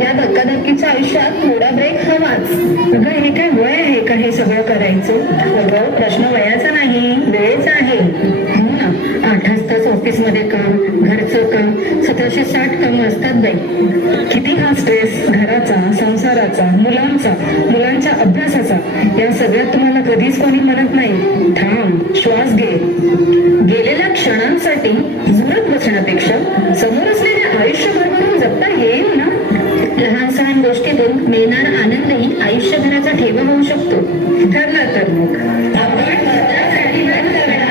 या धक्काधक्कीच्या आयुष्यात थोडा ब्रेक हवाच. अगं हे काय वय आहे का हे सगळं करायचं? अगं प्रश्न वयाचा नाही, वेळेचा आहे. हो ना, 8 तास ऑफिस मध्ये काम, घरचं काम, 1760 काम असतात बाई. किती हा स्ट्रेस घराचा, संसाराचा, मुलांच्या अभ्यासाचा, या सगळ्यात तुम्हाला कधीच कोणी म्हणत नाही थांब, श्वास घे. गेलेल्या क्षणांसाठी झुरत बसण्यापेक्षा समोर असलेल्या आयुष्य भरभरून जगता येईल ना. लहान सहान गोष्टीतून मिळणारा आनंदही आयुष्यभराचा ठेवा होऊ शकतो. ठरला तर मग आपण स्वतःसाठी काय करणार?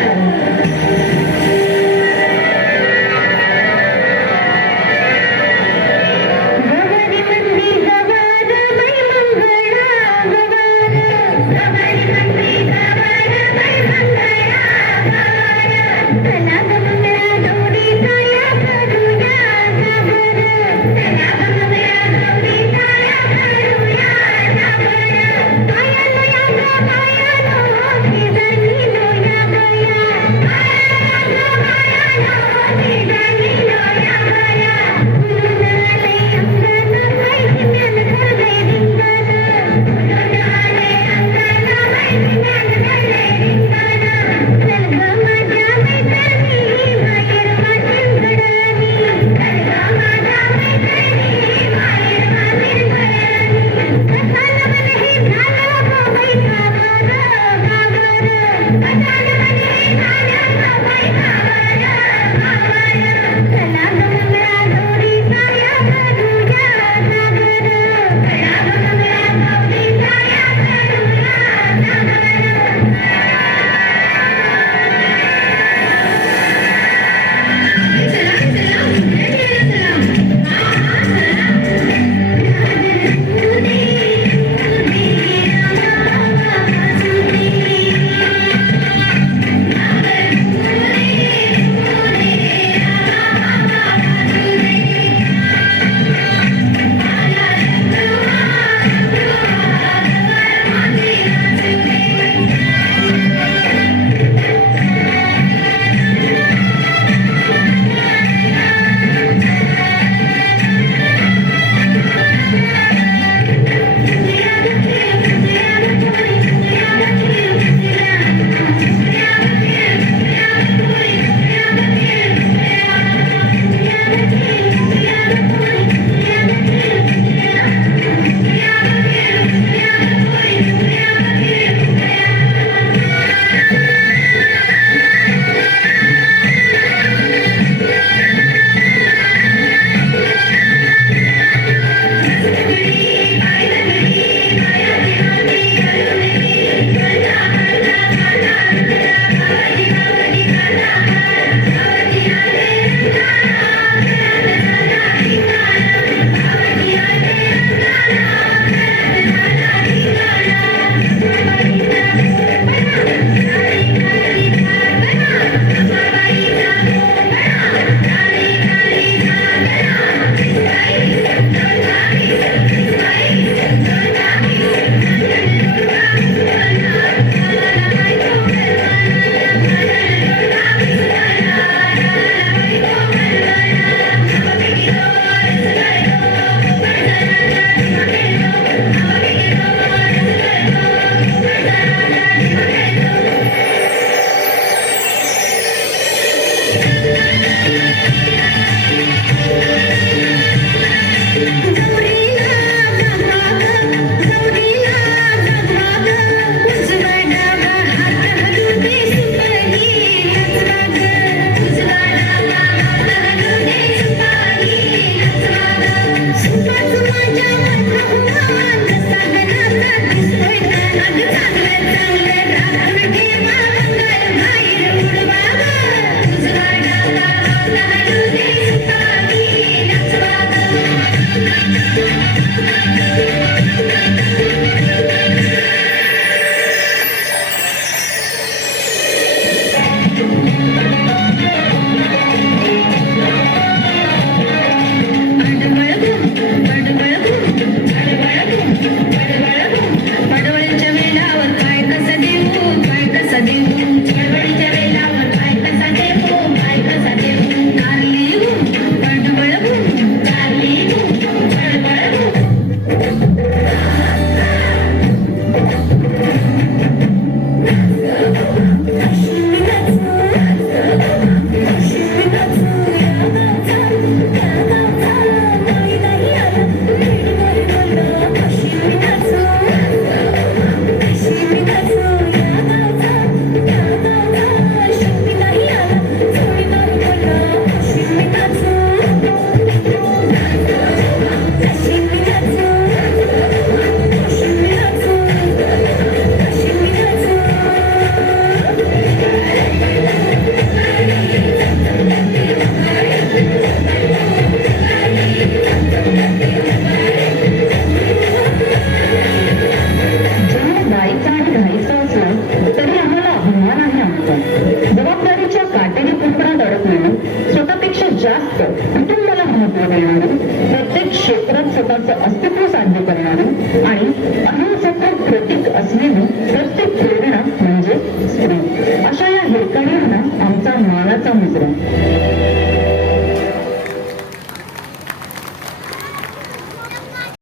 देणारी आणि अहिंसेचं प्रतीक असलेली प्रत्येक प्रेरणा म्हणजे स्त्री. अशा या हिरकणींना आमचा मानाचा मुजरा.